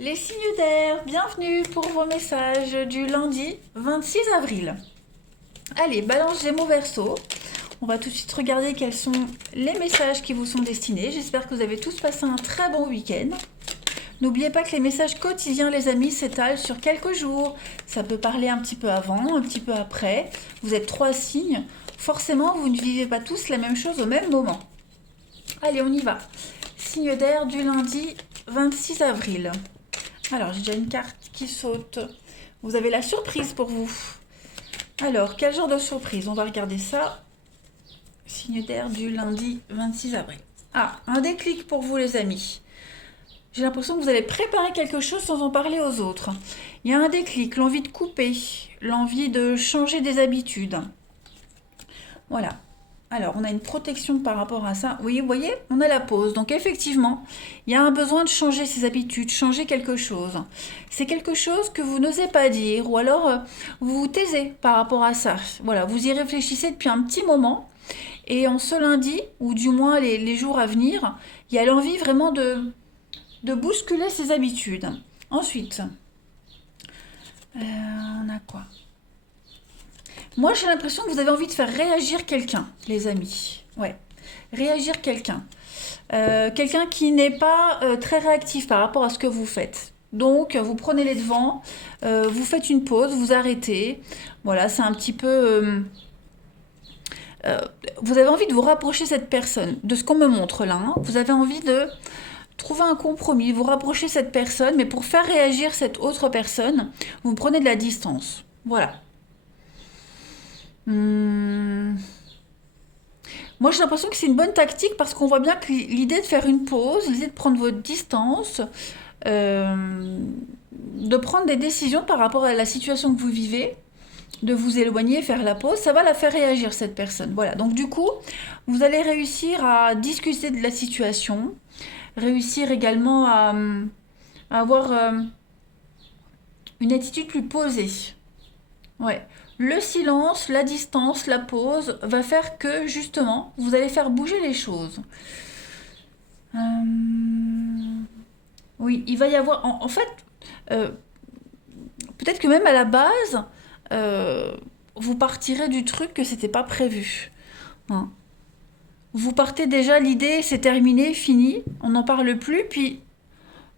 Les signes d'air, bienvenue pour vos messages du lundi 26 avril. Allez, balance Gémeaux Verseau. On va tout de suite regarder quels sont les messages qui vous sont destinés. J'espère que vous avez tous passé un très bon week-end. N'oubliez pas que les messages quotidiens, les amis, s'étalent sur quelques jours. Ça peut parler un petit peu avant, un petit peu après. Vous êtes 3 signes. Forcément, vous ne vivez pas tous la même chose au même moment. Allez, on y va. Signe d'air du lundi 26 avril. Alors, j'ai déjà une carte qui saute. Vous avez la surprise pour vous. Alors, quel genre de surprise? On va regarder ça. Signe d'air du lundi 26 avril. Ah, un déclic pour vous, les amis. J'ai l'impression que vous allez préparer quelque chose sans en parler aux autres. Il y a un déclic, l'envie de couper, l'envie de changer des habitudes. Voilà. Alors, on a une protection par rapport à ça. Oui, vous voyez, on a la pause. Donc, effectivement, il y a un besoin de changer ses habitudes, changer quelque chose. C'est quelque chose que vous n'osez pas dire ou alors vous vous taisez par rapport à ça. Voilà, vous y réfléchissez depuis un petit moment et en ce lundi, ou du moins les jours à venir, il y a l'envie vraiment de bousculer ses habitudes. Ensuite, on a quoi? Moi, j'ai l'impression que vous avez envie de faire réagir quelqu'un, les amis. Ouais, réagir quelqu'un. Quelqu'un qui n'est pas très réactif par rapport à ce que vous faites. Donc, vous prenez les devants, vous faites une pause, vous arrêtez. Voilà, c'est un petit peu... vous avez envie de vous rapprocher de cette personne, de ce qu'on me montre là. Hein. Vous avez envie de trouver un compromis, vous rapprocher de cette personne, mais pour faire réagir cette autre personne, vous prenez de la distance. Voilà. Moi, j'ai l'impression que c'est une bonne tactique parce qu'on voit bien que l'idée de faire une pause, l'idée de prendre votre distance, de prendre des décisions par rapport à la situation que vous vivez, de vous éloigner, faire la pause, ça va la faire réagir, cette personne. Voilà. Donc, du coup, vous allez réussir à discuter de la situation, réussir également à avoir une attitude plus posée. Ouais. Le silence, la distance, la pause va faire que justement, vous allez faire bouger les choses. Euh, Oui, il va y avoir... En fait, euh, peut-être que même à la base, euh, vous partirez du truc que c'était pas prévu. Hein. Vous partez déjà, l'idée c'est terminé, fini, on n'en parle plus, puis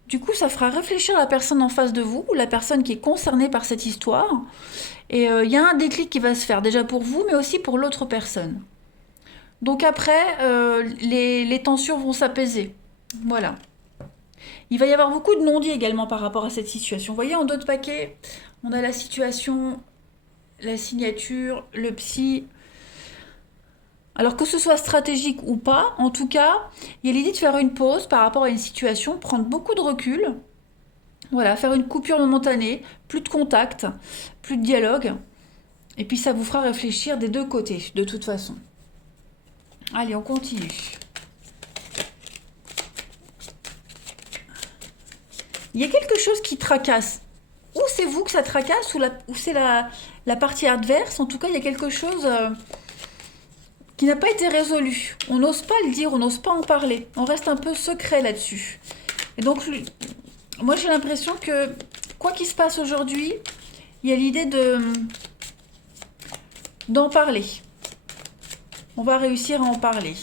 du coup ça fera réfléchir la personne en face de vous, ou la personne qui est concernée par cette histoire. Et il y a un déclic qui va se faire déjà pour vous, mais aussi pour l'autre personne. Donc après, les tensions vont s'apaiser. Voilà. Il va y avoir beaucoup de non-dits également par rapport à cette situation. Vous voyez, en dos de paquet, on a la situation, la signature, le psy. Alors que ce soit stratégique ou pas, en tout cas, il y a l'idée de faire une pause par rapport à une situation, prendre beaucoup de recul. Voilà, faire une coupure momentanée, plus de contact, plus de dialogue. Et puis ça vous fera réfléchir des deux côtés, de toute façon. Allez, on continue. Il y a quelque chose qui tracasse. Ou c'est vous que ça tracasse, ou c'est la partie adverse. En tout cas, il y a quelque chose qui n'a pas été résolu. On n'ose pas le dire, on n'ose pas en parler. On reste un peu secret là-dessus. Et donc, moi j'ai l'impression que, quoi qu'il se passe aujourd'hui, il y a l'idée d'en parler. On va réussir à en parler.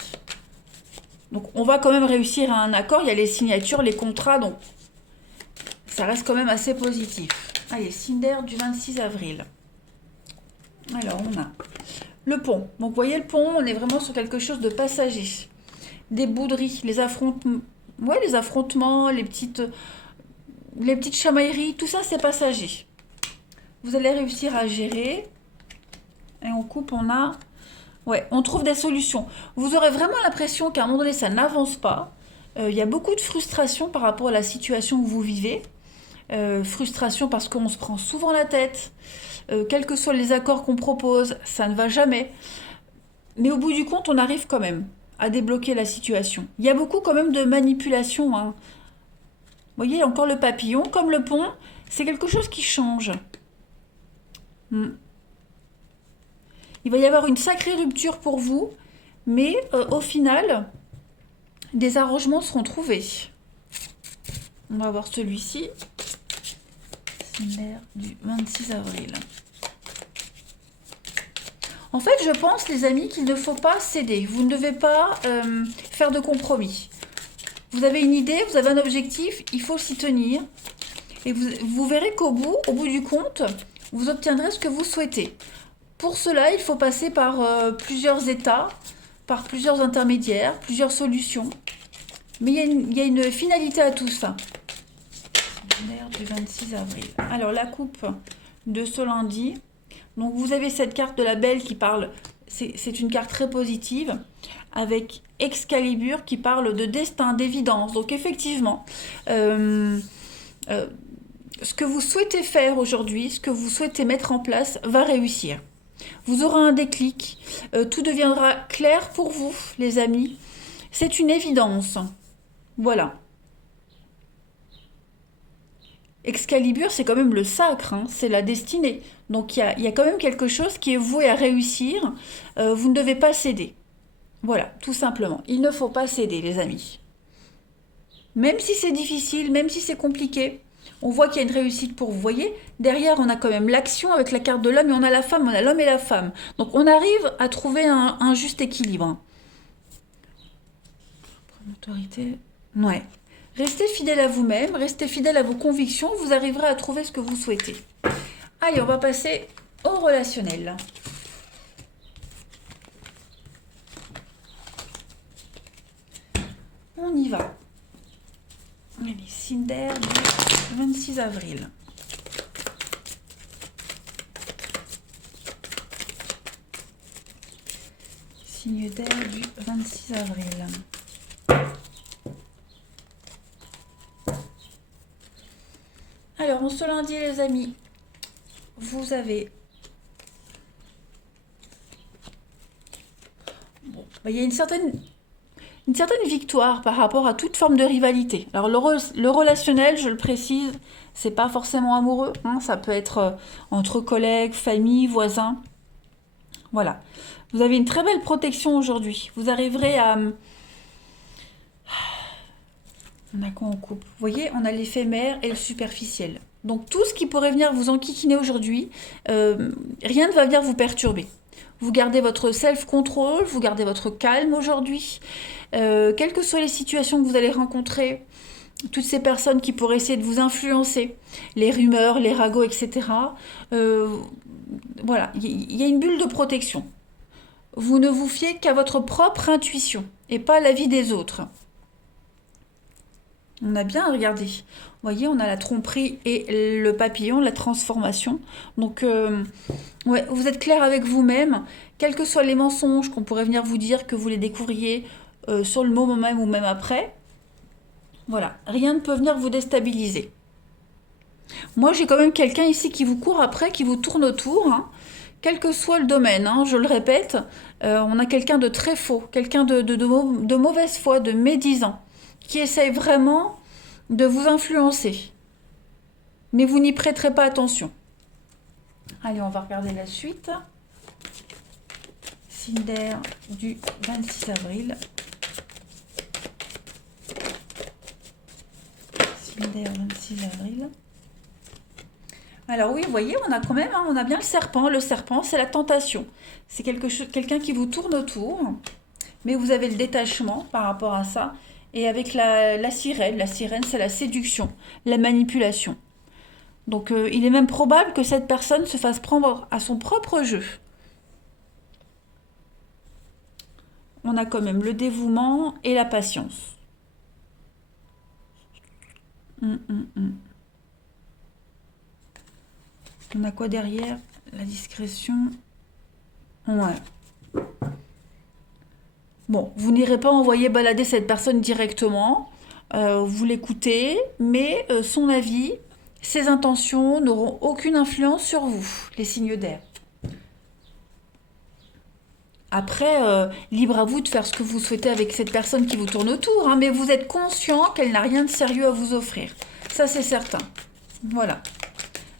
Donc on va quand même réussir à un accord. Il y a les signatures, les contrats, donc ça reste quand même assez positif. Allez, signe d'air du 26 avril. Alors on a le pont. Donc vous voyez le pont, on est vraiment sur quelque chose de passager. Des bouderies, les affrontements, ouais, les affrontements, les petites chamailleries, tout ça c'est passager. Vous allez réussir à gérer. Et on coupe, on a... Ouais, on trouve des solutions. Vous aurez vraiment l'impression qu'à un moment donné, ça n'avance pas. Il y a beaucoup de frustration par rapport à la situation que vous vivez. Frustration parce qu'on se prend souvent la tête. Quels que soient les accords qu'on propose, ça ne va jamais. Mais au bout du compte, on arrive quand même à débloquer la situation. Il y a beaucoup quand même de manipulation. Hein. Vous voyez, encore le papillon, comme le pont, c'est quelque chose qui change. Il va y avoir une sacrée rupture pour vous, mais au final, des arrangements seront trouvés. On va voir celui-ci. Signe d'air du 26 avril. En fait, je pense, les amis, qu'il ne faut pas céder. Vous ne devez pas faire de compromis. Vous avez une idée, vous avez un objectif, il faut s'y tenir. Et vous verrez qu'au bout du compte, vous obtiendrez ce que vous souhaitez. Pour cela, il faut passer par plusieurs états, par plusieurs intermédiaires, plusieurs solutions. Mais il y a une finalité à tout ça. L'air du 26 avril. Alors, la coupe de ce lundi. Donc, vous avez cette carte de la Belle qui parle, c'est une carte très positive, avec Excalibur qui parle de destin, d'évidence. Donc, effectivement, ce que vous souhaitez faire aujourd'hui, ce que vous souhaitez mettre en place, va réussir. Vous aurez un déclic, tout deviendra clair pour vous, les amis. C'est une évidence. Voilà. Excalibur, c'est quand même le sacre, hein, c'est la destinée. Donc il y a quand même quelque chose qui est voué à réussir. Vous ne devez pas céder. Voilà, tout simplement. Il ne faut pas céder, les amis. Même si c'est difficile, même si c'est compliqué, on voit qu'il y a une réussite pour vous. Vous voyez, derrière, on a quand même l'action avec la carte de l'homme et on a la femme, on a l'homme et la femme. Donc on arrive à trouver un juste équilibre. Autorité. Ouais. Restez fidèle à vous-même, restez fidèle à vos convictions, vous arriverez à trouver ce que vous souhaitez. Allez, on va passer au relationnel. On y va. Allez, signe d'air du 26 avril. Signe d'air du 26 avril. Alors, en ce lundi, les amis, vous avez... Bon, il y a une certaine victoire par rapport à toute forme de rivalité. Alors, le relationnel, je le précise, c'est pas forcément amoureux. Hein, ça peut être entre collègues, famille, voisins. Voilà. Vous avez une très belle protection aujourd'hui. Vous arriverez à... On a quoi en coupe? Vous voyez, on a l'éphémère et le superficiel. Donc tout ce qui pourrait venir vous enquiquiner aujourd'hui, rien ne va venir vous perturber. Vous gardez votre self-control, vous gardez votre calme aujourd'hui. Quelles que soient les situations que vous allez rencontrer, toutes ces personnes qui pourraient essayer de vous influencer, les rumeurs, les ragots, etc. Voilà, il y a une bulle de protection. Vous ne vous fiez qu'à votre propre intuition et pas à l'avis des autres. On a bien regardé. Vous voyez, on a la tromperie et le papillon, la transformation. Donc, ouais, vous êtes clair avec vous-même. Quels que soient les mensonges qu'on pourrait venir vous dire, que vous les découvriez sur le moment même ou même après. Voilà, rien ne peut venir vous déstabiliser. Moi, j'ai quand même quelqu'un ici qui vous court après, qui vous tourne autour. Hein. Quel que soit le domaine, hein, je le répète, on a quelqu'un de très faux, quelqu'un de mauvaise foi, de médisant, qui essaye vraiment de vous influencer. Mais vous n'y prêterez pas attention. Allez, on va regarder la suite. Signe d'air du 26 avril. Signe d'air 26 avril. Alors oui, vous voyez, on a quand même, hein, on a bien le serpent. Le serpent, c'est la tentation. C'est quelqu'un qui vous tourne autour, mais vous avez le détachement par rapport à ça. Et avec la sirène, c'est la séduction, la manipulation. Donc il est même probable que cette personne se fasse prendre à son propre jeu. On a quand même le dévouement et la patience. On a quoi derrière? La discrétion. Ouais. Bon, vous n'irez pas envoyer balader cette personne directement, vous l'écoutez, mais son avis, ses intentions n'auront aucune influence sur vous, les signes d'air. Après, libre à vous de faire ce que vous souhaitez avec cette personne qui vous tourne autour, hein, mais vous êtes conscient qu'elle n'a rien de sérieux à vous offrir. Ça, c'est certain. Voilà.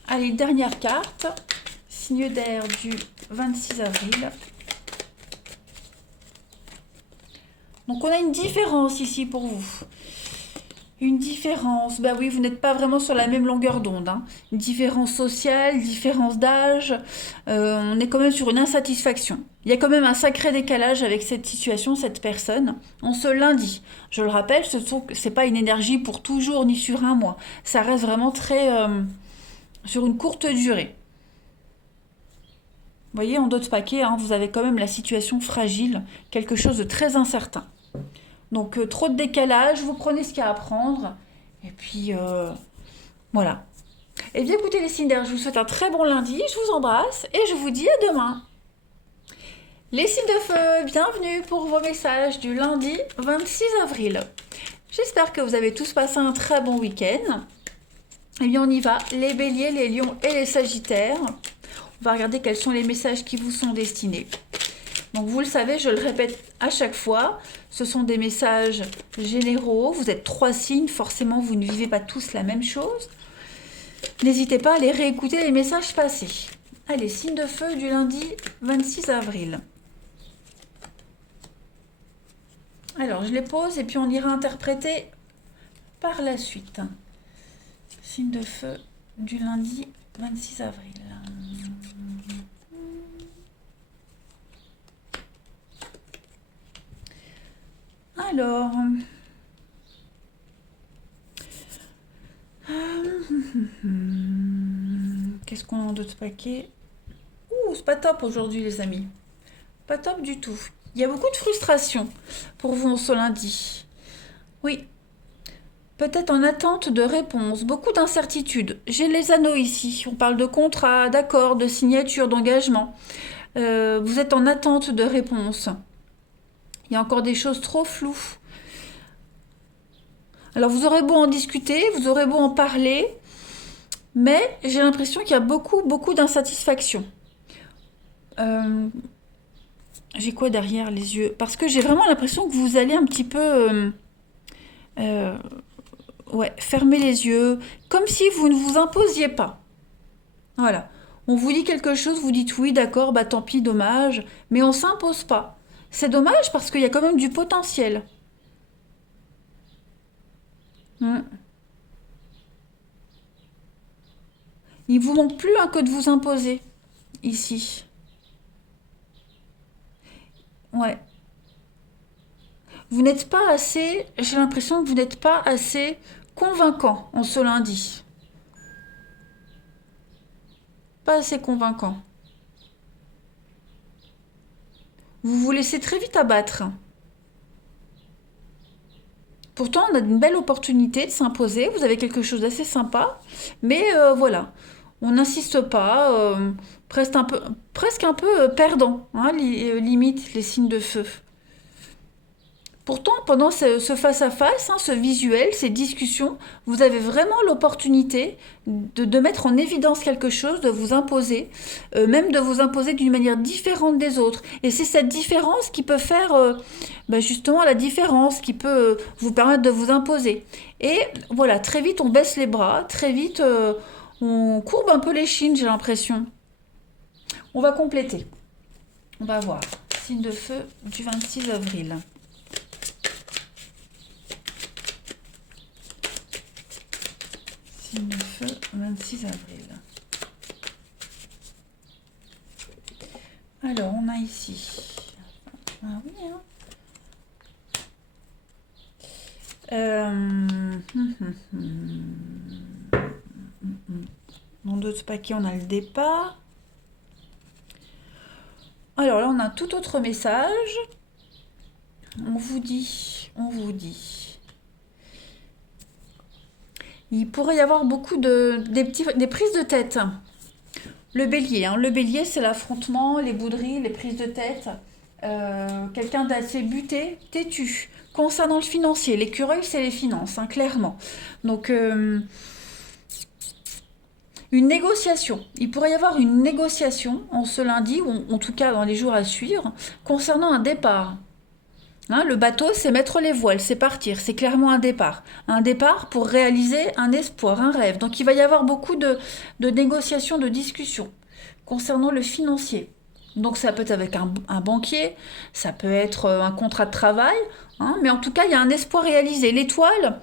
Allez, dernière carte. Signe d'air du 26 avril. Donc, on a une différence ici pour vous. Une différence, bah oui, vous n'êtes pas vraiment sur la même longueur d'onde, hein. Une différence sociale, différence d'âge, on est quand même sur une insatisfaction. Il y a quand même un sacré décalage avec cette situation, cette personne, en ce lundi. Je le rappelle, c'est pas une énergie pour toujours ni sur un mois. Ça reste vraiment très sur une courte durée. Vous voyez, en d'autres paquets, hein, vous avez quand même la situation fragile, quelque chose de très incertain. Donc trop de décalage, vous prenez ce qu'il y a à prendre. Et puis voilà. Et bien écoutez les signes d'air, je vous souhaite un très bon lundi, je vous embrasse et je vous dis à demain. Les signes de feu, bienvenue pour vos messages du lundi 26 avril. J'espère que vous avez tous passé un très bon week-end. Et bien on y va, les béliers, les lions et les sagittaires. On va regarder quels sont les messages qui vous sont destinés. Donc vous le savez, je le répète à chaque fois, ce sont des messages généraux. Vous êtes 3 signes, forcément vous ne vivez pas tous la même chose. N'hésitez pas à aller réécouter les messages passés. Allez, signe de feu du lundi 26 avril. Alors je les pose et puis on ira interpréter par la suite. Signe de feu du lundi 26 avril. Alors, qu'est-ce qu'on a dans d'autres paquets? Ouh, c'est pas top aujourd'hui les amis. Pas top du tout. Il y a beaucoup de frustration pour vous en ce lundi. Oui, peut-être en attente de réponse, beaucoup d'incertitudes. J'ai les anneaux ici. On parle de contrat, d'accord, de signature, d'engagement. Vous êtes en attente de réponse. Il y a encore des choses trop floues. Alors vous aurez beau en discuter, vous aurez beau en parler, mais j'ai l'impression qu'il y a beaucoup d'insatisfaction. J'ai quoi derrière les yeux? Parce que j'ai vraiment l'impression que vous allez un petit peu ouais, fermer les yeux, comme si vous ne vous imposiez pas. Voilà. On vous dit quelque chose, vous dites oui, d'accord, bah tant pis, dommage, mais on s'impose pas. C'est dommage parce qu'il y a quand même du potentiel. Hmm. Il vous manque plus que de vous imposer ici. Ouais. Vous n'êtes pas assez, j'ai l'impression que vous n'êtes pas assez convaincant en ce lundi. Pas assez convaincant. Vous vous laissez très vite abattre. Pourtant, on a une belle opportunité de s'imposer. Vous avez quelque chose d'assez sympa. Mais voilà, on n'insiste pas. Presque un peu perdant, hein, limite les signes de feu. Pourtant, pendant ce face-à-face, hein, ce visuel, ces discussions, vous avez vraiment l'opportunité de mettre en évidence quelque chose, de vous imposer, même de vous imposer d'une manière différente des autres. Et c'est cette différence qui peut faire justement la différence, qui peut vous permettre de vous imposer. Et voilà, très vite on baisse les bras, très vite on courbe un peu les chines, j'ai l'impression. On va compléter. On va voir. Signe de feu du 26 avril. Signe de feu, 26 avril. Alors, on a ici. Ah oui, hein. Dans d'autres paquets, on a le départ. Alors là, on a un tout autre message. On vous dit. Il pourrait y avoir beaucoup des prises de tête. Le bélier, hein. Le bélier, c'est l'affrontement, les bouderies, les prises de tête. Quelqu'un d'assez buté, têtu. Concernant le financier, l'écureuil, c'est les finances, hein, clairement. Donc, une négociation. Il pourrait y avoir une négociation en ce lundi, ou en tout cas dans les jours à suivre, concernant un départ. Hein, le bateau, c'est mettre les voiles, c'est partir, c'est clairement un départ. Un départ pour réaliser un espoir, un rêve. Donc il va y avoir beaucoup de négociations, de discussions concernant le financier. Donc ça peut être avec un banquier, ça peut être un contrat de travail, hein, mais en tout cas il y a un espoir réalisé. L'étoile,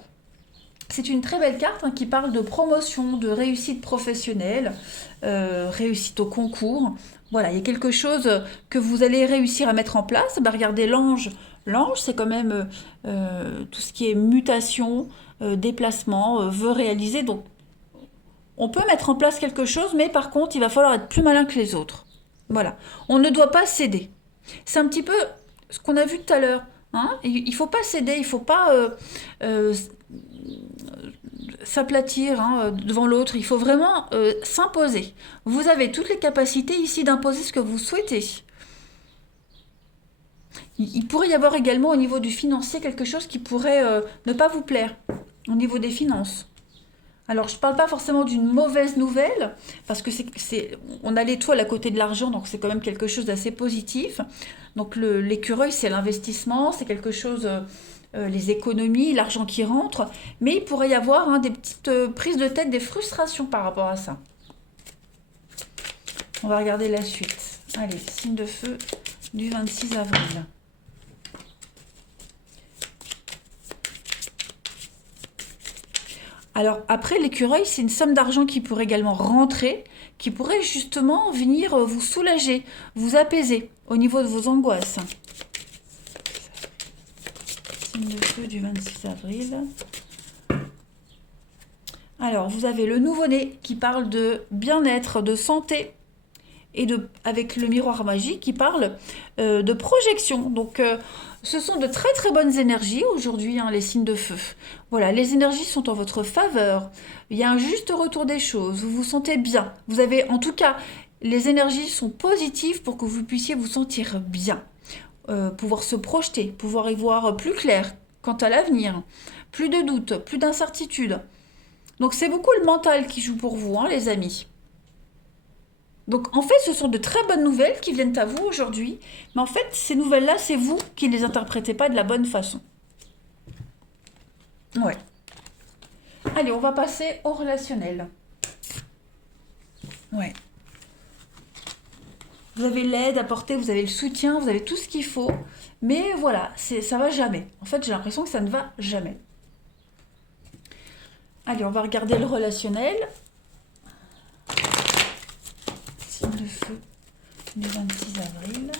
C'est une très belle carte qui parle de promotion, de réussite professionnelle, réussite au concours. Voilà, il y a quelque chose que vous allez réussir à mettre en place. Bah, regardez l'ange. L'ange, c'est quand même tout ce qui est mutation, déplacement, vœux réalisés. Donc, on peut mettre en place quelque chose, mais par contre, il va falloir être plus malin que les autres. Voilà. On ne doit pas céder. C'est un petit peu ce qu'on a vu tout à l'heure. Hein. Il ne faut pas céder, il ne faut pas euh, s'aplatir devant l'autre. Il faut vraiment s'imposer. Vous avez toutes les capacités ici d'imposer ce que vous souhaitez. Il pourrait y avoir également au niveau du financier quelque chose qui pourrait ne pas vous plaire au niveau des finances. Alors, je ne parle pas forcément d'une mauvaise nouvelle, parce que on a l'étoile à côté de l'argent, donc c'est quand même quelque chose d'assez positif. Donc, l'écureuil, c'est l'investissement, c'est quelque chose, les économies, l'argent qui rentre. Mais il pourrait y avoir des petites prises de tête, des frustrations par rapport à ça. On va regarder la suite. Allez, signe de feu du 26 avril. Alors après, l'écureuil, c'est une somme d'argent qui pourrait également rentrer, qui pourrait justement venir vous soulager, vous apaiser au niveau de vos angoisses. Signe de feu du 26 avril. Alors, vous avez le nouveau-né qui parle de bien-être, de santé, et avec le miroir magique qui parle de projection. Donc, ce sont de très très bonnes énergies aujourd'hui, les signes de feu. Voilà, les énergies sont en votre faveur. Il y a un juste retour des choses. Vous vous sentez bien. Vous avez, en tout cas, les énergies sont positives pour que vous puissiez vous sentir bien. Pouvoir se projeter, pouvoir y voir plus clair quant à l'avenir. Plus de doutes, plus d'incertitudes. Donc, c'est beaucoup le mental qui joue pour vous, les amis. Donc en fait, ce sont de très bonnes nouvelles qui viennent à vous aujourd'hui, mais en fait, ces nouvelles-là, c'est vous qui ne les interprétez pas de la bonne façon. Ouais. Allez, on va passer au relationnel. Ouais. Vous avez l'aide apportée, vous avez le soutien, vous avez tout ce qu'il faut, mais voilà, ça va jamais. En fait, j'ai l'impression que ça ne va jamais. Allez, on va regarder le relationnel. De feu du 26 avril.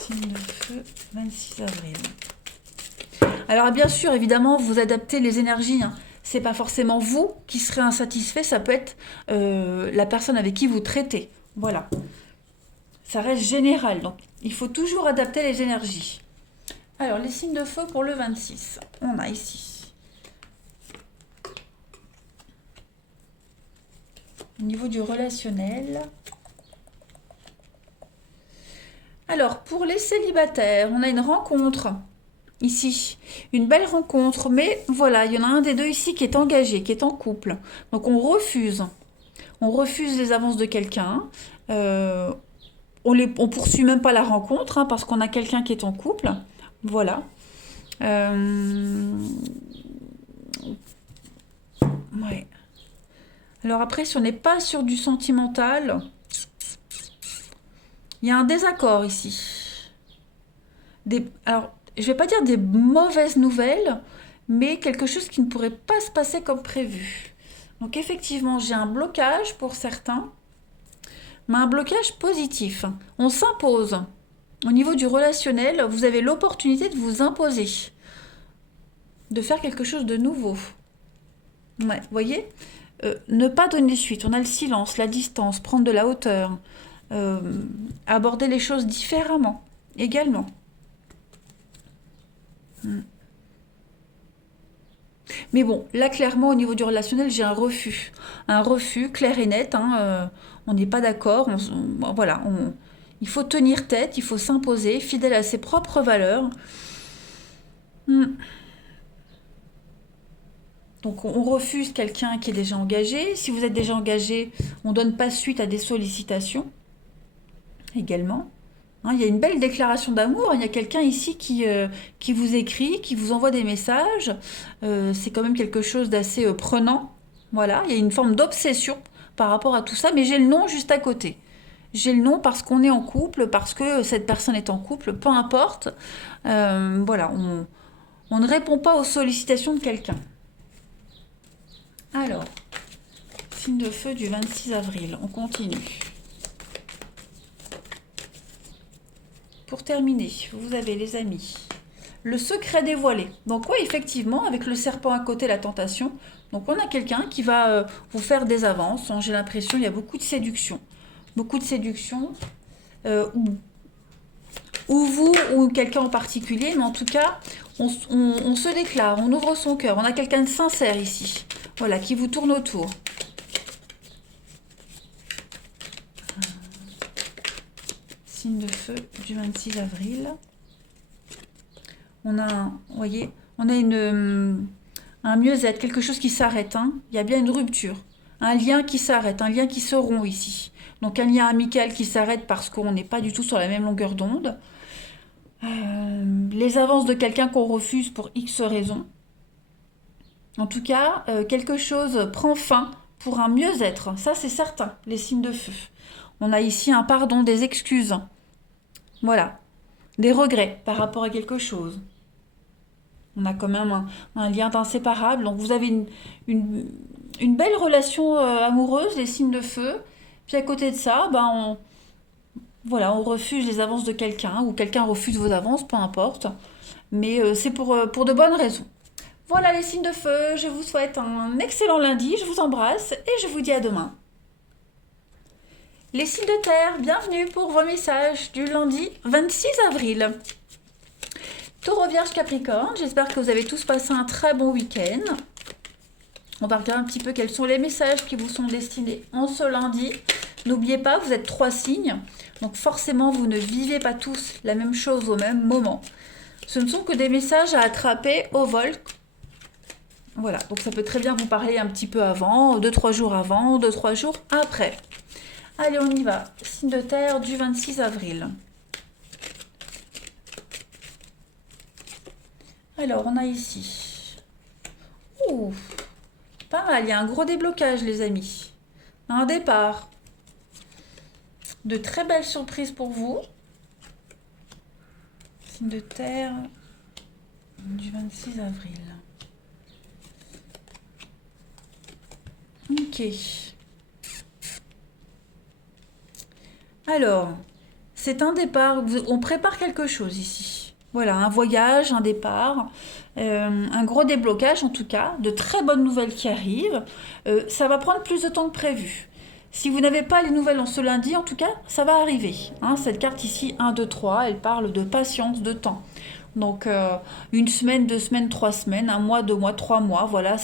Signe de feu 26 avril. Alors bien sûr, évidemment, vous adaptez les énergies. C'est pas forcément vous qui serez insatisfait, ça peut être la personne avec qui vous traitez. Voilà. Ça reste général, donc il faut toujours adapter les énergies. Alors, les signes de feu pour le 26. On a ici au niveau du relationnel. Alors, pour les célibataires, on a une rencontre ici. Une belle rencontre, mais voilà, il y en a un des deux ici qui est engagé, qui est en couple. Donc, on refuse. On refuse les avances de quelqu'un. On poursuit même pas la rencontre parce qu'on a quelqu'un qui est en couple. Voilà. Ouais. Alors après, si on n'est pas sur du sentimental, il y a un désaccord ici. Alors, je ne vais pas dire des mauvaises nouvelles, mais quelque chose qui ne pourrait pas se passer comme prévu. Donc effectivement, j'ai un blocage pour certains, mais un blocage positif. On s'impose. Au niveau du relationnel, vous avez l'opportunité de vous imposer, de faire quelque chose de nouveau. Ouais, vous voyez ? Ne pas donner suite, on a le silence, la distance, prendre de la hauteur, aborder les choses différemment également. Mais bon, là clairement au niveau du relationnel, j'ai un refus clair et net. On n'est pas d'accord, voilà, il faut tenir tête, il faut s'imposer, fidèle à ses propres valeurs. Donc on refuse quelqu'un qui est déjà engagé. Si vous êtes déjà engagé, on ne donne pas suite à des sollicitations également. Il y a une belle déclaration d'amour. Il y a quelqu'un ici qui vous écrit, qui vous envoie des messages. C'est quand même quelque chose d'assez prenant. Voilà, il y a une forme d'obsession par rapport à tout ça. Mais j'ai le nom juste à côté. J'ai le nom parce qu'on est en couple, parce que cette personne est en couple, peu importe. Voilà, On ne répond pas aux sollicitations de quelqu'un. Alors, signe de feu du 26 avril. On continue. Pour terminer, vous avez les amis. Le secret dévoilé. Donc oui, effectivement, avec le serpent à côté, la tentation. Donc on a quelqu'un qui va vous faire des avances. J'ai l'impression qu'il y a beaucoup de séduction. Beaucoup de séduction. Ou vous, ou quelqu'un en particulier. Mais en tout cas, on se déclare, on ouvre son cœur. On a quelqu'un de sincère ici. Voilà, qui vous tourne autour. Signe de feu du 26 avril. On a, vous voyez, on a un mieux-être, quelque chose qui s'arrête. Hein. Il y a bien une rupture, un lien qui s'arrête, un lien qui se rompt ici. Donc un lien amical qui s'arrête parce qu'on n'est pas du tout sur la même longueur d'onde. Les avances de quelqu'un qu'on refuse pour X raisons. En tout cas, quelque chose prend fin pour un mieux-être. Ça, c'est certain, les signes de feu. On a ici un pardon, des excuses. Voilà. Des regrets par rapport à quelque chose. On a quand même un lien inséparable. Donc vous avez une belle relation amoureuse, les signes de feu. Puis à côté de ça, on refuse les avances de quelqu'un ou quelqu'un refuse vos avances, peu importe. Mais c'est pour de bonnes raisons. Voilà les signes de feu. Je vous souhaite un excellent lundi. Je vous embrasse et je vous dis à demain. Les signes de terre, bienvenue pour vos messages du lundi 26 avril. Taureau, Vierge, Capricorne, j'espère que vous avez tous passé un très bon week-end. On va regarder un petit peu quels sont les messages qui vous sont destinés en ce lundi. N'oubliez pas, vous êtes 3 signes, donc forcément vous ne vivez pas tous la même chose au même moment. Ce ne sont que des messages à attraper au vol. Voilà, donc ça peut très bien vous parler un petit peu avant, 2-3 jours avant, 2-3 jours après. Allez, on y va. Signe de terre du 26 avril. Alors, on a ici. Ouh, pas mal. Il y a un gros déblocage, les amis. Un départ. De très belles surprises pour vous. Signe de terre du 26 avril. Ok. Alors, c'est un départ, on prépare quelque chose ici. Voilà, un voyage, un départ, un gros déblocage en tout cas, de très bonnes nouvelles qui arrivent. Ça va prendre plus de temps que prévu. Si vous n'avez pas les nouvelles en ce lundi, en tout cas, ça va arriver. Hein, cette carte ici, 1, 2, 3, elle parle de patience, de temps. Donc, une semaine, 2 semaines, 3 semaines, 1 mois, 2 mois, 3 mois, voilà,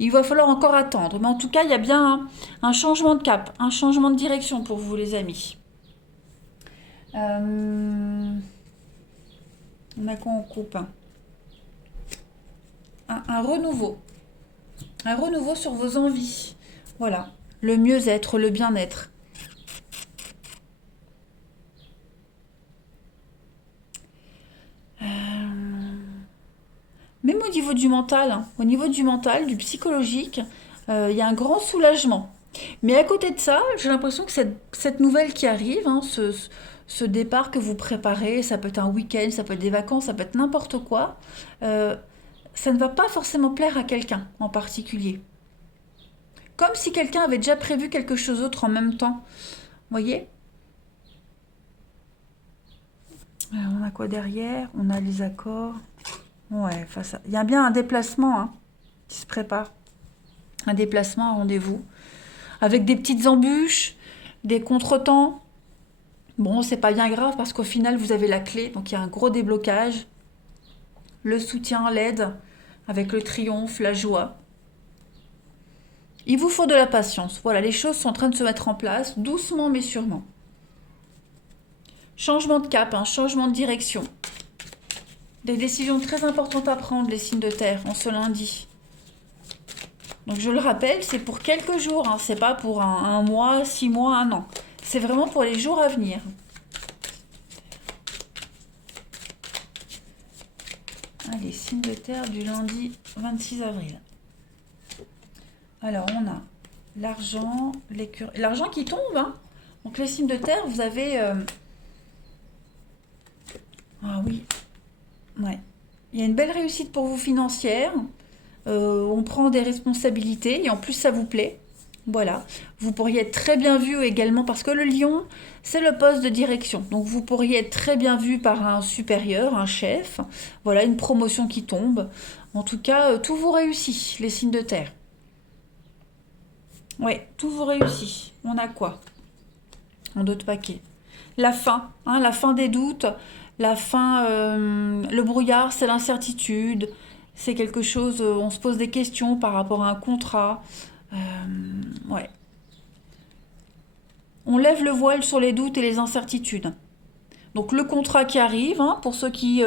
il va falloir encore attendre. Mais en tout cas, il y a bien un changement de cap, un changement de direction pour vous, les amis. On a quoi en coupe? Un renouveau. Un renouveau sur vos envies. Voilà. Le mieux-être, le bien-être. Même au niveau du mental, hein, au niveau du mental, du psychologique, il y a un grand soulagement. Mais à côté de ça, j'ai l'impression que cette nouvelle qui arrive, hein, ce départ que vous préparez, ça peut être un week-end, ça peut être des vacances, ça peut être n'importe quoi, ça ne va pas forcément plaire à quelqu'un en particulier. Comme si quelqu'un avait déjà prévu quelque chose d'autre en même temps. Vous voyez? Alors, on a quoi derrière? On a les accords. Ouais, il y a bien un déplacement hein, qui se prépare. Un déplacement, un rendez-vous. Avec des petites embûches, des contretemps. Bon, c'est pas bien grave parce qu'au final, vous avez la clé. Donc, il y a un gros déblocage. Le soutien, l'aide, avec le triomphe, la joie. Il vous faut de la patience. Voilà, les choses sont en train de se mettre en place, doucement mais sûrement. Changement de cap, hein, changement de direction. Des décisions très importantes à prendre, les signes de terre, en ce lundi. Donc je le rappelle, c'est pour quelques jours, hein, c'est pas pour un mois, 6 mois, 1 an. C'est vraiment pour les jours à venir. Allez, signes de terre du lundi 26 avril. Alors, on a l'argent, l'argent qui tombe. Hein. Donc, les signes de terre, vous avez... Ah oui, ouais. Il y a une belle réussite pour vous financière. On prend des responsabilités et en plus ça vous plaît. Voilà. Vous pourriez être très bien vu également parce que le lion, c'est le poste de direction. Donc vous pourriez être très bien vu par un supérieur, un chef. Voilà, une promotion qui tombe. En tout cas, tout vous réussit, les signes de terre. Ouais, tout vous réussit. On a quoi en d'autres paquets? La fin, hein, la fin des doutes, la fin, le brouillard, c'est l'incertitude. C'est quelque chose, on se pose des questions par rapport à un contrat. Ouais. On lève le voile sur les doutes et les incertitudes. Donc le contrat qui arrive, hein, pour ceux qui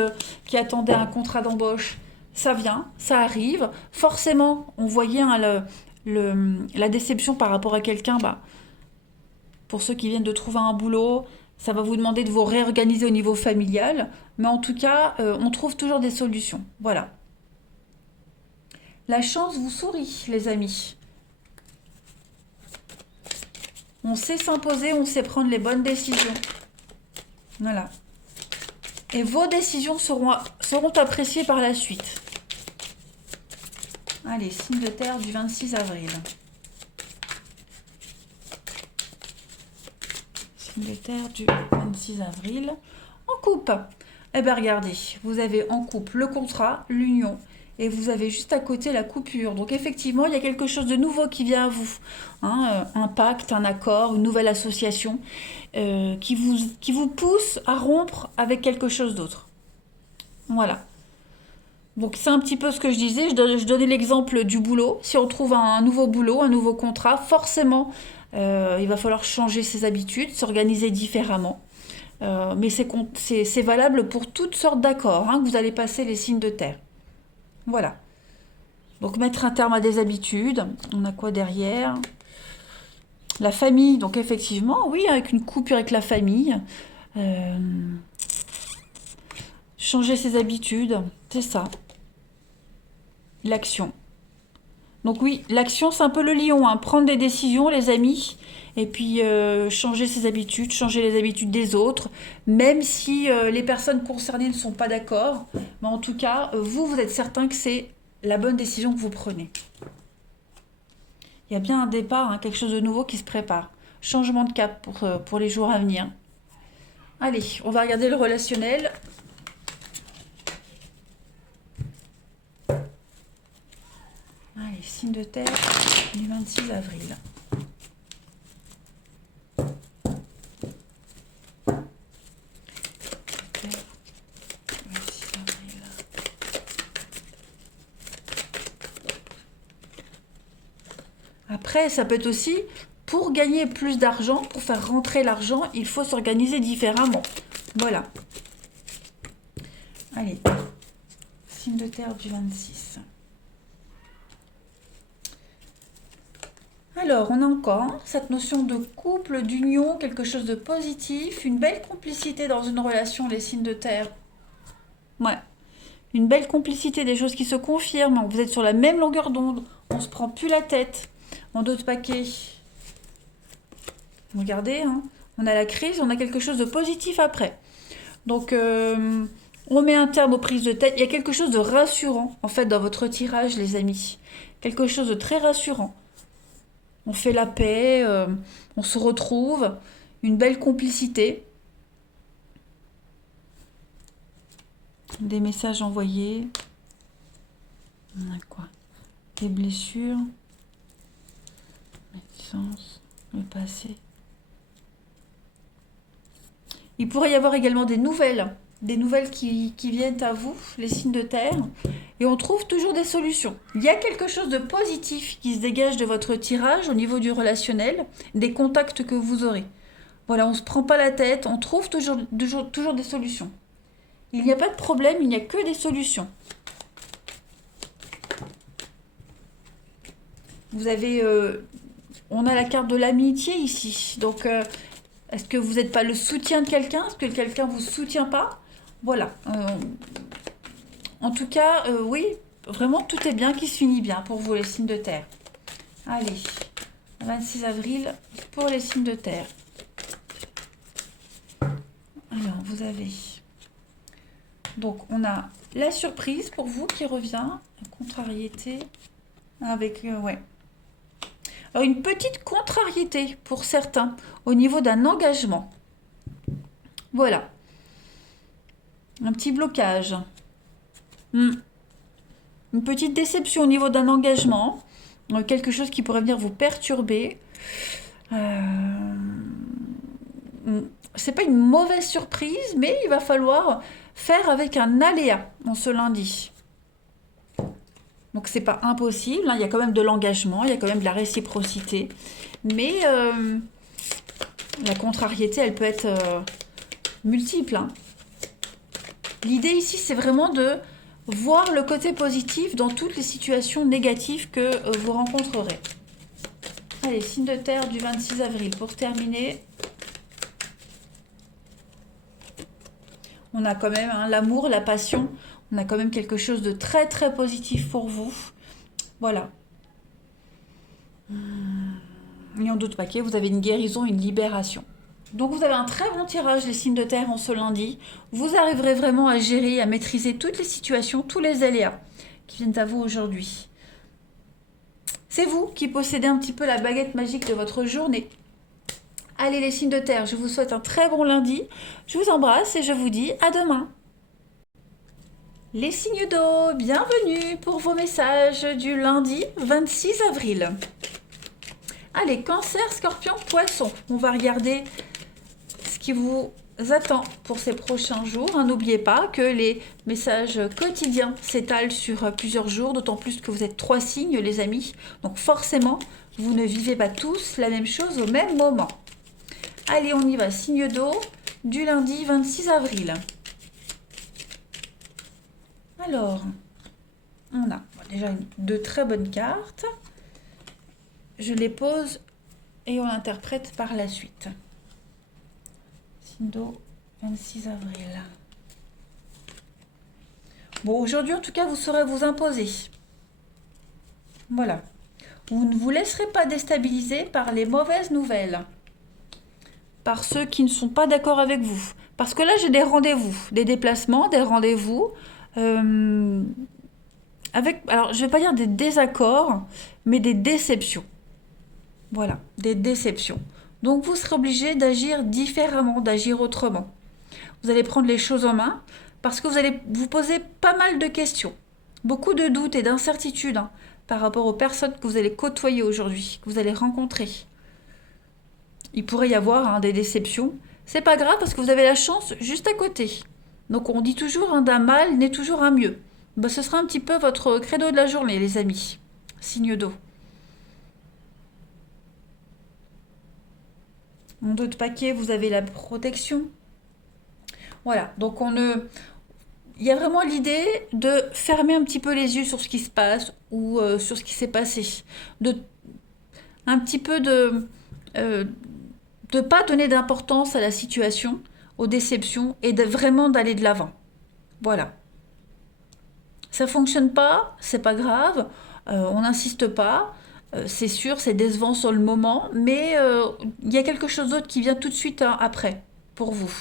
attendaient un contrat d'embauche, ça vient, ça arrive. Forcément, on voyait hein, la déception par rapport à quelqu'un. Bah, pour ceux qui viennent de trouver un boulot, ça va vous demander de vous réorganiser au niveau familial. Mais en tout cas, on trouve toujours des solutions. Voilà. La chance vous sourit, les amis. On sait s'imposer, on sait prendre les bonnes décisions. Voilà. Et vos décisions seront appréciées par la suite. Allez, signe de terre du 26 avril. Signe de terre du 26 avril. En couple. Eh bien, regardez, vous avez en couple le contrat, l'union, et vous avez juste à côté la coupure. Donc effectivement, il y a quelque chose de nouveau qui vient à vous. Hein, un pacte, un accord, une nouvelle association qui vous pousse à rompre avec quelque chose d'autre. Voilà. Donc c'est un petit peu ce que je disais. Je donnais l'exemple du boulot. Si on trouve un nouveau boulot, un nouveau contrat, forcément, il va falloir changer ses habitudes, s'organiser différemment. Mais c'est valable pour toutes sortes d'accords hein, que vous allez passer les signes de terre. Voilà. Donc mettre un terme à des habitudes. On a quoi derrière? La famille. Donc effectivement, oui, avec une coupure avec la famille. Changer ses habitudes. C'est ça. L'action. Donc oui, l'action, c'est un peu le lion. Hein. Prendre des décisions, les amis. Et puis changer ses habitudes, changer les habitudes des autres. Même si les personnes concernées ne sont pas d'accord. Mais en tout cas, vous êtes certain que c'est la bonne décision que vous prenez. Il y a bien un départ, hein, quelque chose de nouveau qui se prépare. Changement de cap pour les jours à venir. Allez, on va regarder le relationnel. Allez, signe de terre du 26 avril. Après, ça peut être aussi, pour gagner plus d'argent, pour faire rentrer l'argent, il faut s'organiser différemment. Voilà. Allez, signe de terre du 26. Alors, on a encore cette notion de couple, d'union, quelque chose de positif, une belle complicité dans une relation, les signes de terre. Ouais. Une belle complicité, des choses qui se confirment. Vous êtes sur la même longueur d'onde. On se prend plus la tête. En d'autres paquets. Regardez, hein, on a la crise, on a quelque chose de positif après. Donc, on met un terme aux prises de tête. Il y a quelque chose de rassurant, en fait, dans votre tirage, les amis. Quelque chose de très rassurant. On fait la paix, on se retrouve, une belle complicité. Des messages envoyés. On a quoi? Des blessures. Le passé. Il pourrait y avoir également des nouvelles qui viennent à vous, les signes de terre, et on trouve toujours des solutions. Il y a quelque chose de positif qui se dégage de votre tirage au niveau du relationnel, des contacts que vous aurez. Voilà, on ne se prend pas la tête, on trouve toujours des solutions. Il n'y a pas de problème, il n'y a que des solutions. Vous avez... on a la carte de l'amitié ici. Donc, est-ce que vous n'êtes pas le soutien de quelqu'un? Est-ce que quelqu'un ne vous soutient pas? Voilà. En tout cas, oui, vraiment, tout est bien qui se finit bien pour vous, les signes de terre. Allez, 26 avril pour les signes de terre. Alors, vous avez... Donc, on a la surprise pour vous qui revient. La contrariété avec... ouais. Alors, une petite contrariété pour certains au niveau d'un engagement. Voilà. Un petit blocage. Une petite déception au niveau d'un engagement. Quelque chose qui pourrait venir vous perturber. C'est pas une mauvaise surprise, mais il va falloir faire avec un aléa en ce lundi. Donc c'est pas impossible, hein, il y a quand même de l'engagement, il y a quand même de la réciprocité, mais la contrariété, elle peut être multiple. Hein. L'idée ici, c'est vraiment de voir le côté positif dans toutes les situations négatives que vous rencontrerez. Allez, signe de terre du 26 avril pour terminer. On a quand même hein, l'amour, la passion. On a quand même quelque chose de très très positif pour vous. Voilà. Et en d'autres paquets, vous avez une guérison, une libération. Donc vous avez un très bon tirage, les signes de terre en ce lundi. Vous arriverez vraiment à gérer, à maîtriser toutes les situations, tous les aléas qui viennent à vous aujourd'hui. C'est vous qui possédez un petit peu la baguette magique de votre journée. Allez les signes de terre, je vous souhaite un très bon lundi. Je vous embrasse et je vous dis à demain. Les signes d'eau, bienvenue pour vos messages du lundi 26 avril. Allez, cancer, scorpion, poisson. On va regarder ce qui vous attend pour ces prochains jours. N'oubliez pas que les messages quotidiens s'étalent sur plusieurs jours, d'autant plus que vous êtes 3 signes, les amis. Donc forcément, vous ne vivez pas tous la même chose au même moment. Allez, on y va. Signe d'eau du lundi 26 avril. Alors, on a déjà de très bonnes cartes. Je les pose et on interprète par la suite. Signe d'eau, 26 avril. Bon, aujourd'hui, en tout cas, vous saurez vous imposer. Voilà. Vous ne vous laisserez pas déstabiliser par les mauvaises nouvelles. Par ceux qui ne sont pas d'accord avec vous. Parce que là, j'ai des rendez-vous, des déplacements, des rendez-vous. Alors, je ne vais pas dire des désaccords, mais des déceptions. Voilà, des déceptions. Donc, vous serez obligé d'agir différemment, d'agir autrement. Vous allez prendre les choses en main parce que vous allez vous poser pas mal de questions. Beaucoup de doutes et d'incertitudes hein, par rapport aux personnes que vous allez côtoyer aujourd'hui, que vous allez rencontrer. Il pourrait y avoir hein, des déceptions. C'est pas grave parce que vous avez la chance juste à côté. Donc on dit toujours hein, d'un mal naît toujours un mieux. Ben, ce sera un petit peu votre credo de la journée, les amis. Signe d'eau. En d'autres paquets, vous avez la protection. Voilà, donc il y a vraiment l'idée de fermer un petit peu les yeux sur ce qui se passe ou sur ce qui s'est passé. Un petit peu de ne pas donner d'importance à la situation, aux déceptions et vraiment d'aller de l'avant. Voilà. Ça fonctionne pas, c'est pas grave, on n'insiste pas, c'est sûr, c'est décevant sur le moment, mais il y a quelque chose d'autre qui vient tout de suite hein, après, pour vous.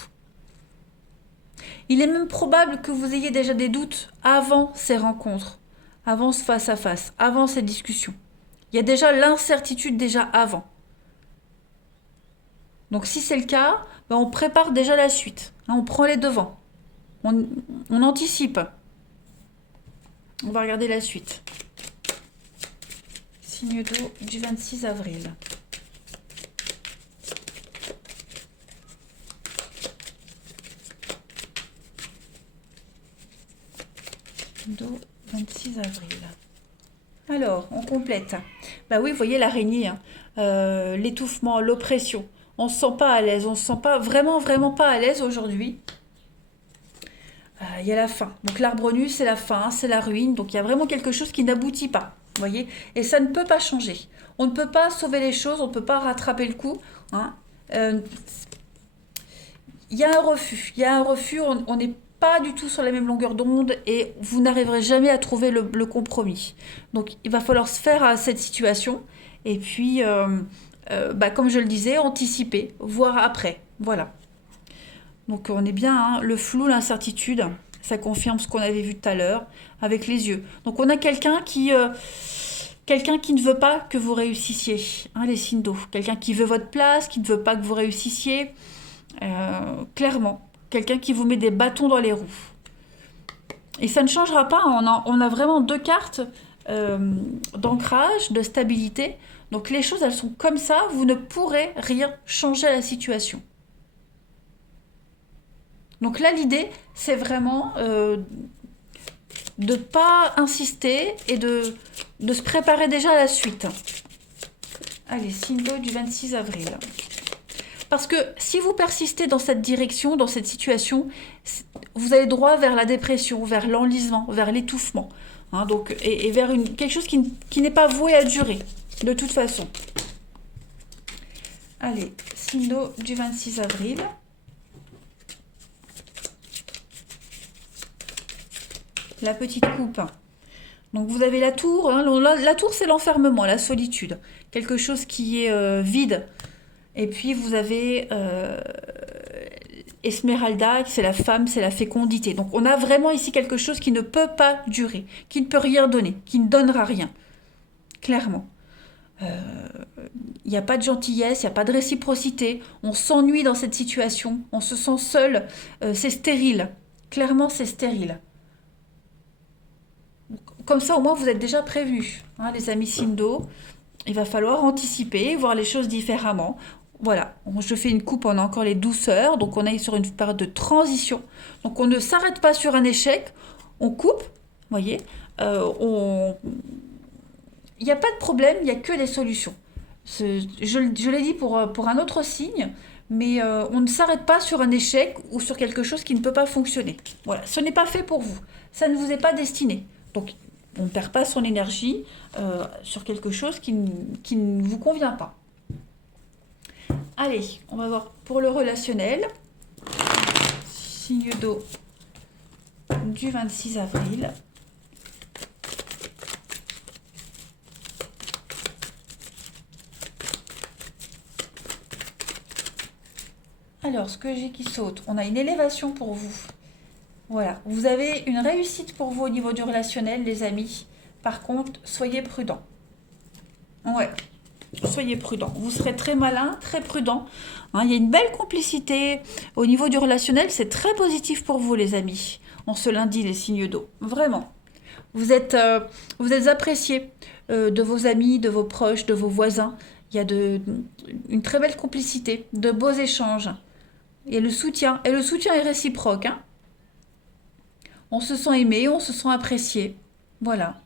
Il est même probable que vous ayez déjà des doutes avant ces rencontres, avant ce face-à-face, avant ces discussions. Il y a déjà l'incertitude déjà avant. Donc si c'est le cas, ben on prépare déjà la suite. Hein, on prend les devants. On anticipe. On va regarder la suite. Signe d'eau du 26 avril. D'eau 26 avril. Alors, on complète. Bah oui, vous voyez l'araignée, hein. L'étouffement, l'oppression. On se sent pas à l'aise, on se sent pas vraiment pas à l'aise aujourd'hui. Il y a la fin. Donc l'arbre nu, c'est la fin, c'est la ruine. Donc il y a vraiment quelque chose qui n'aboutit pas. Vous voyez? Et ça ne peut pas changer. On ne peut pas sauver les choses, on ne peut pas rattraper le coup. Hein. Il y a un refus. Il y a un refus, on n'est pas du tout sur la même longueur d'onde et vous n'arriverez jamais à trouver le compromis. Donc il va falloir se faire à cette situation et puis, comme je le disais, anticiper, voir après. Voilà. Donc on est bien, hein, le flou, l'incertitude, Ça confirme ce qu'on avait vu tout à l'heure avec les yeux. Donc on a quelqu'un qui ne veut pas que vous réussissiez, hein, les signes d'eau. Quelqu'un qui veut votre place, qui ne veut pas que vous réussissiez. Clairement. Quelqu'un qui vous met des bâtons dans les roues. Et ça ne changera pas. On a vraiment deux cartes d'ancrage, de stabilité. Donc les choses, elles sont comme ça. Vous ne pourrez rien changer à la situation. Donc là, l'idée, c'est vraiment de ne pas insister et de se préparer déjà à la suite. Allez, signe d'eau du 26 avril. Parce que si vous persistez dans cette direction, dans cette situation, vous allez droit vers la dépression, vers l'enlisement, vers l'étouffement. Hein, donc, et vers quelque chose qui n'est pas voué à durer, de toute façon. Allez, signe d'eau du 26 avril. La petite coupe. Donc vous avez la tour. Hein, la tour, c'est l'enfermement, la solitude. Quelque chose qui est vide. Et puis vous avez Esmeralda, c'est la femme, c'est la fécondité. Donc on a vraiment ici quelque chose qui ne peut pas durer, qui ne peut rien donner, qui ne donnera rien. Clairement. Il n'y a pas de gentillesse, il n'y a pas de réciprocité. On s'ennuie dans cette situation, on se sent seul. C'est stérile. Clairement, c'est stérile. Comme ça, au moins, vous êtes déjà prévenus, hein, les amis signes d'eau. Il va falloir anticiper, voir les choses différemment. Voilà, je fais une coupe, on a encore les douceurs, donc on est sur une période de transition. Donc on ne s'arrête pas sur un échec, on coupe, vous voyez. Il n'y a pas de problème, il n'y a que des solutions. Je l'ai dit pour un autre signe, mais on ne s'arrête pas sur un échec ou sur quelque chose qui ne peut pas fonctionner. Voilà, ce n'est pas fait pour vous, ça ne vous est pas destiné. Donc on ne perd pas son énergie sur quelque chose qui ne vous convient pas. Allez, on va voir pour le relationnel. Signe d'eau du 26 avril. Alors, ce que j'ai qui saute, on a une élévation pour vous. Voilà, vous avez une réussite pour vous au niveau du relationnel, les amis. Par contre, soyez prudents. Ouais, soyez prudents. Vous serez très malin, très prudent. Hein, il y a une belle complicité au niveau du relationnel. C'est très positif pour vous, les amis. En ce lundi, les signes d'eau. Vraiment. Vous êtes appréciés de vos amis, de vos proches, de vos voisins. Il y a une très belle complicité, de beaux échanges. Et le soutien. Et le soutien est réciproque, hein. On se sent aimé, on se sent apprécié. Voilà.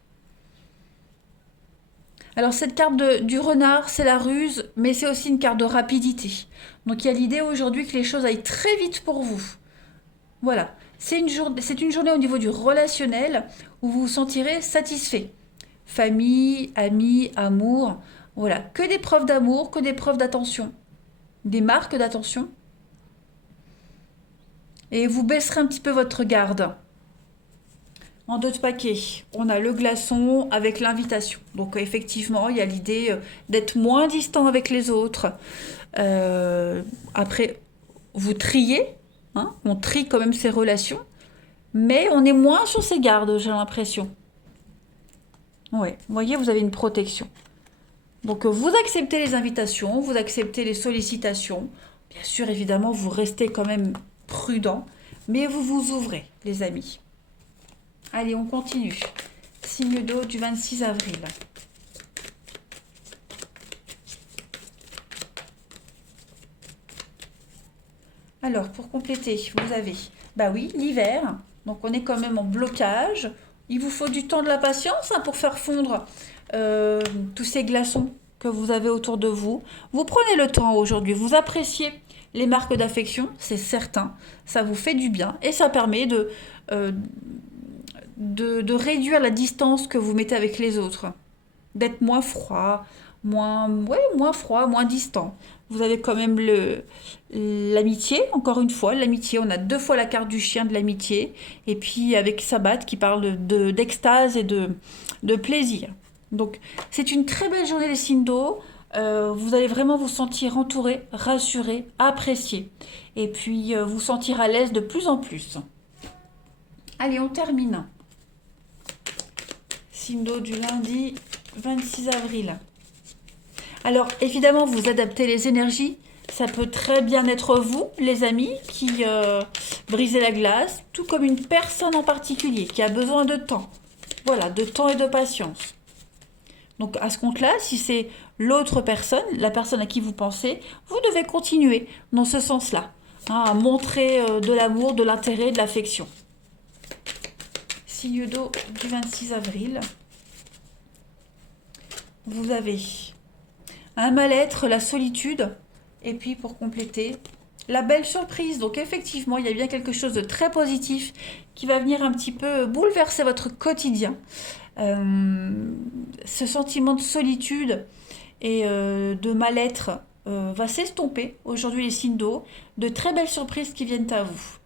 Alors cette carte du renard, c'est la ruse, mais c'est aussi une carte de rapidité. Donc il y a l'idée aujourd'hui que les choses aillent très vite pour vous. Voilà. C'est une journée au niveau du relationnel où vous vous sentirez satisfait. Famille, amis, amour. Voilà. Que des preuves d'amour, que des preuves d'attention. Des marques d'attention. Et vous baisserez un petit peu votre garde. En d'autres paquets, on a le glaçon avec l'invitation. Donc effectivement, il y a l'idée d'être moins distant avec les autres. Après, vous triez, hein, on trie quand même ses relations, mais on est moins sur ses gardes, j'ai l'impression. Ouais, vous voyez, vous avez une protection. Donc vous acceptez les invitations, vous acceptez les sollicitations. Bien sûr, évidemment, vous restez quand même prudent, mais vous vous ouvrez, les amis. Allez, on continue. Signe d'eau du 26 avril. Alors, pour compléter, vous avez, bah oui, l'hiver. Donc, on est quand même en blocage. Il vous faut du temps, de la patience, hein, pour faire fondre tous ces glaçons que vous avez autour de vous. Vous prenez le temps aujourd'hui, vous appréciez les marques d'affection, c'est certain. Ça vous fait du bien et ça permet de réduire la distance que vous mettez avec les autres, d'être moins froid, moins froid, moins distant. Vous avez quand même l'amitié, encore une fois, l'amitié. On a 2 fois la carte du chien de l'amitié, et puis avec Sabbat qui parle d'extase et de plaisir. Donc c'est une très belle journée les signes d'eau. Vous allez vraiment vous sentir entouré, rassuré, apprécié, et puis vous sentir à l'aise de plus en plus. Allez, on termine. Signe d'eau du lundi 26 avril. Alors, évidemment, vous adaptez les énergies. Ça peut très bien être vous, les amis, qui brisez la glace, tout comme une personne en particulier qui a besoin de temps. Voilà, de temps et de patience. Donc, à ce compte-là, si c'est l'autre personne, la personne à qui vous pensez, vous devez continuer dans ce sens-là, hein, à montrer de l'amour, de l'intérêt, de l'affection. Signe d'eau du 26 avril. Vous avez un mal-être, la solitude, et puis pour compléter, la belle surprise. Donc effectivement, il y a bien quelque chose de très positif qui va venir un petit peu bouleverser votre quotidien. Ce sentiment de solitude et de mal-être va s'estomper. Aujourd'hui, les signes d'eau, de très belles surprises qui viennent à vous.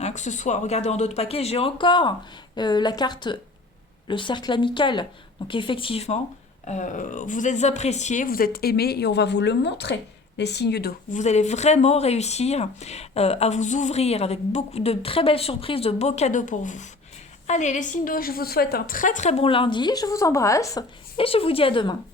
Hein, que ce soit, regardez en d'autres paquets, j'ai encore la carte, le cercle amical. Donc effectivement, vous êtes apprécié, vous êtes aimé et on va vous le montrer, les signes d'eau. Vous allez vraiment réussir à vous ouvrir avec beaucoup de très belles surprises, de beaux cadeaux pour vous. Allez, les signes d'eau, je vous souhaite un très très bon lundi, je vous embrasse et je vous dis à demain.